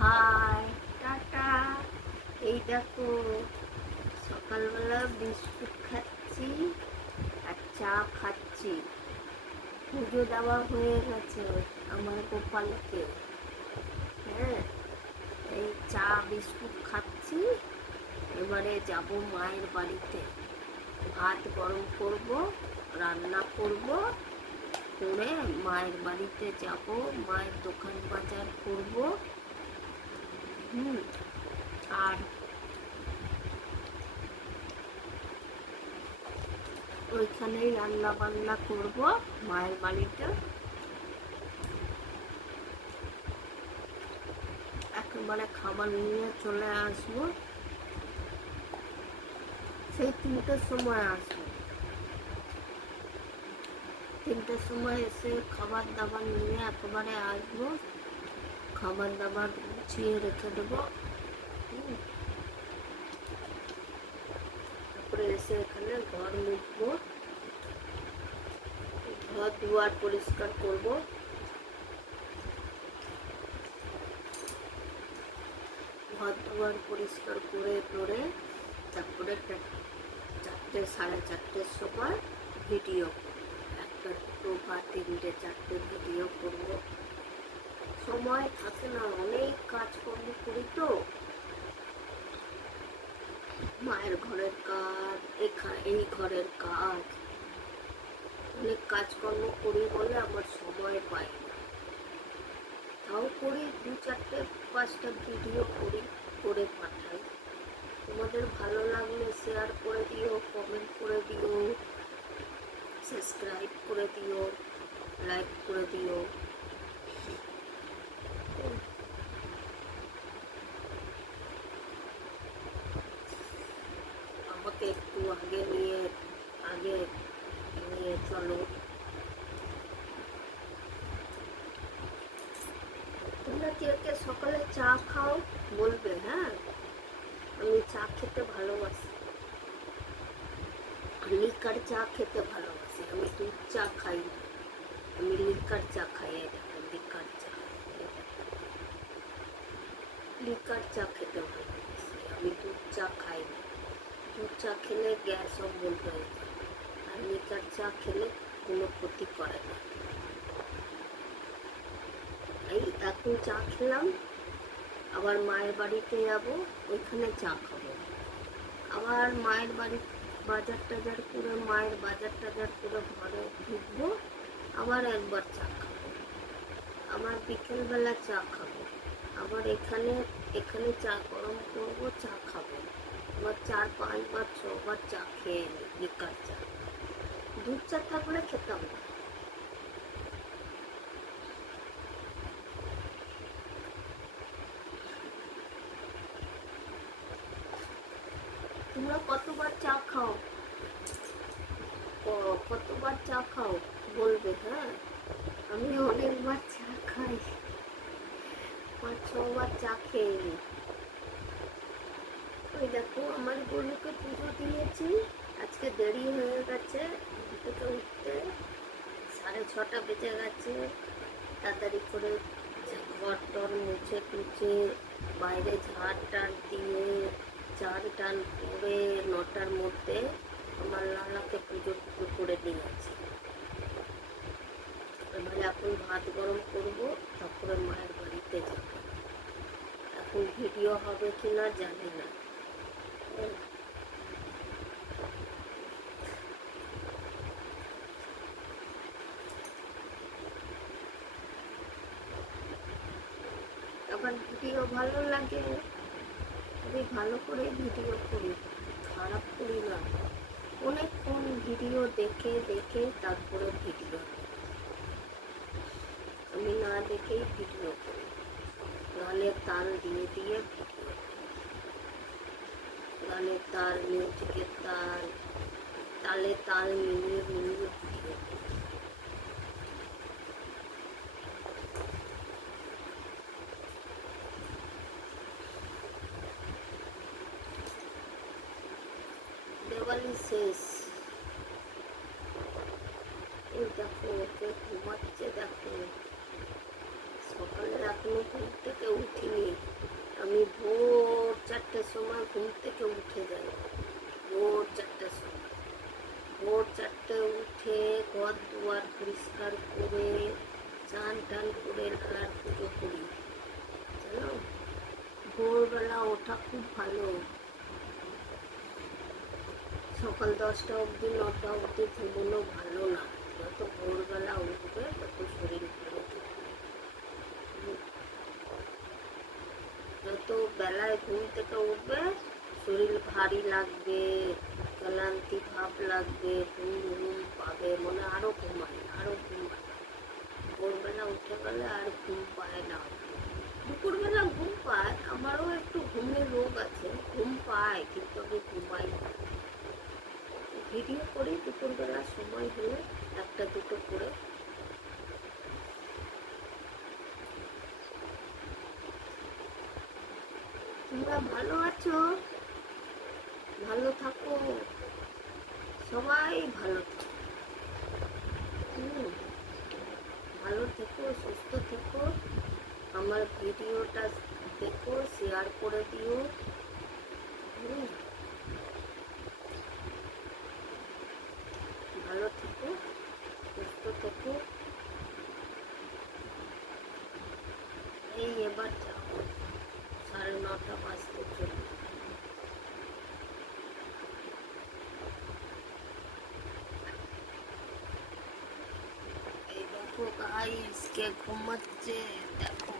High, tata. এই দেখো, সকালবেলা বিস্কুট খাচ্ছি আর চা খাচ্ছি। পুজো দেওয়া হয়ে গেছে আমার গোপালকে। হ্যাঁ, এই চা বিস্কুট খাচ্ছি। এবারে যাব মায়ের বাড়িতে, ভাত গরম করব, রান্না করব, করে মায়ের বাড়িতে যাব, মায়ের দোকান বাজার করব। আর ওইখানেই রান্না বান্না করব মায়ের বাড়িতে। একেবারে খাবার নিয়ে চলে আসবো, সেই 3টের সময় আসবো। 3টের সময় এসে খাবার দাবার নিয়ে একেবারে আসবো, খাবার দাবার গুছিয়ে রেখে দেবো। তারপরে এসে এখানে ঘর মুছবো, ঘর দুয়ার পরিষ্কার করব। ঘর দুয়ার পরিষ্কার করে টোরে তারপরে 4টে, 4:30 সময় ভিডিও করব। 1টা, 2টো বা 3টে, 4টে ভিডিও করব। সময় থাকে না, অনেক কাজকর্ম করি তো, মায়ের ঘরের কাজ, এই ঘরের কাজ, অনেক কাজকর্ম করি বলে আমার সময় পাই না। তাও করি, 2, 4টে, 5টা ভিডিও করি, করে পাঠাই। তোমাদের ভালো লাগলে শেয়ার করে দিও, কমেন্ট করে দিও, সাবস্ক্রাইব করে দিও, লাইক করে দিও। আমাকে একটু আগে নিয়ে চলো। তোমরা কে কে সকালে চা খাও বলবে, হ্যাঁ? আমি চা খেতে ভালোবাসি, লিকার চা খেতে ভালোবাসি। আমি দুধ চা খাই না, আমি লিকার চা খাই। দেখো, লিকার চা, লিকার চা খেতে ভালোবাসি। আমি দুধ চা খাই না। দুধ চা খেলে গ্যাস অম্বল হয়ে যায়, আর লিকার চা খেলে কোনো ক্ষতি করে না। এই এখন চা খেলাম, আবার মায়ের বাড়িতে যাব, ওইখানে চা খাবো। আবার মায়ের বাড়ি বাজার টাজার করে, মায়ের বাজার টাজার করে ঘরে ঢুকবো, আবার একবার চা খাবো, আবার বিকেলবেলা চা খাবো, আবার এখানে চা গরম করবো, চা খাবো, আবার 4, 5 বার 6 বার চা খেয়ে নিই, লিকার চা। দুধ চা থাকলে খেতাম না। তোমরা কতবার চা খাও, কতবার চা খাও বলবে, হ্যাঁ? আমি অনেকবার চা খাই, 5, 6 বার চা খেয়ে নিই। ওই দেখো, আমার গরুকে পুজো দিয়েছি, আজকে দেরি হয়ে গেছে থেকে উঠতে, 6:30 বেজে গেছে। তাড়াতাড়ি করে ঘর টর মুছে টুছে, বাইরে ঝাড় টাড় দিয়ে, চান টান করে 9টার মধ্যে আমার লালাকে পুজো করে দিয়েছি। এবারে এখন ভাত গরম করব, তারপরে মায়ের বাড়িতে যাব। এখন ভিডিও হবে কিনা জানি না। আবার ভিডিও ভালো লাগে, আমি ভালো করে ভিডিও করি, খারাপ করি না। অনেকক্ষণ ভিডিও দেখে দেখে তারপরে ভিডিও, আমি না দেখেই ভিডিও করি, গানের তাল দিয়ে দিয়ে ভিডিও, গানের তাল, মিউজিকের তাল, তালে তাল মিলিয়ে মিলিয়ে ভিডিও। দেওয়ালি শেষ, এই দেখো ওকে ঘুমাচ্ছে, দেখো সকালে এখন এখনো ঘুম থেকে উঠিনি। আমি ভোর 4টের সময় ঘুম থেকে উঠে যাই। ভোর 4টের সময়, ভোর 4টে উঠে ঘর দুয়ার পরিষ্কার করে চান টান করে লালার পুজো করি। জানো, ভোরবেলা ওঠা খুব ভালো। সকাল 10টা অবধি 9টা অবধি ঘুমোনো ভালো না। যত ভোরবেলা উঠবে তত শরীর ভালো থাকবে। যত বেলায় ঘুম থেকে উঠবে শরীর ভারী লাগবে, ক্লান্তি ভাব লাগবে, ঘুম ঘুম পাবে, মনে আরো ঘুমায় আরো ঘুমায়। ভোরবেলা উঠে গেলে আর ঘুম পায় না। দুপুরবেলা ঘুম পায়, আমারও একটু ঘুমের রোগ আছে, ঘুম পায় কিন্তু আমি ঘুমাই না। ভিডিও করি দুপুরবেলা সময় হলে, 1টা 2টো করে। তোমরা ভালো আছো? ভালো থাকো, সবাই ভালো থাকো। ভালো থেকো, সুস্থ থেকো। আমার ভিডিওটা দেখো, শেয়ার করে দিও। ভালো থেকো, সুস্থ থেকো। এই এবার যাও, 9:30 বাজতে চলো। এই দেখো গাইস, কে ঘুমাচ্ছে দেখো।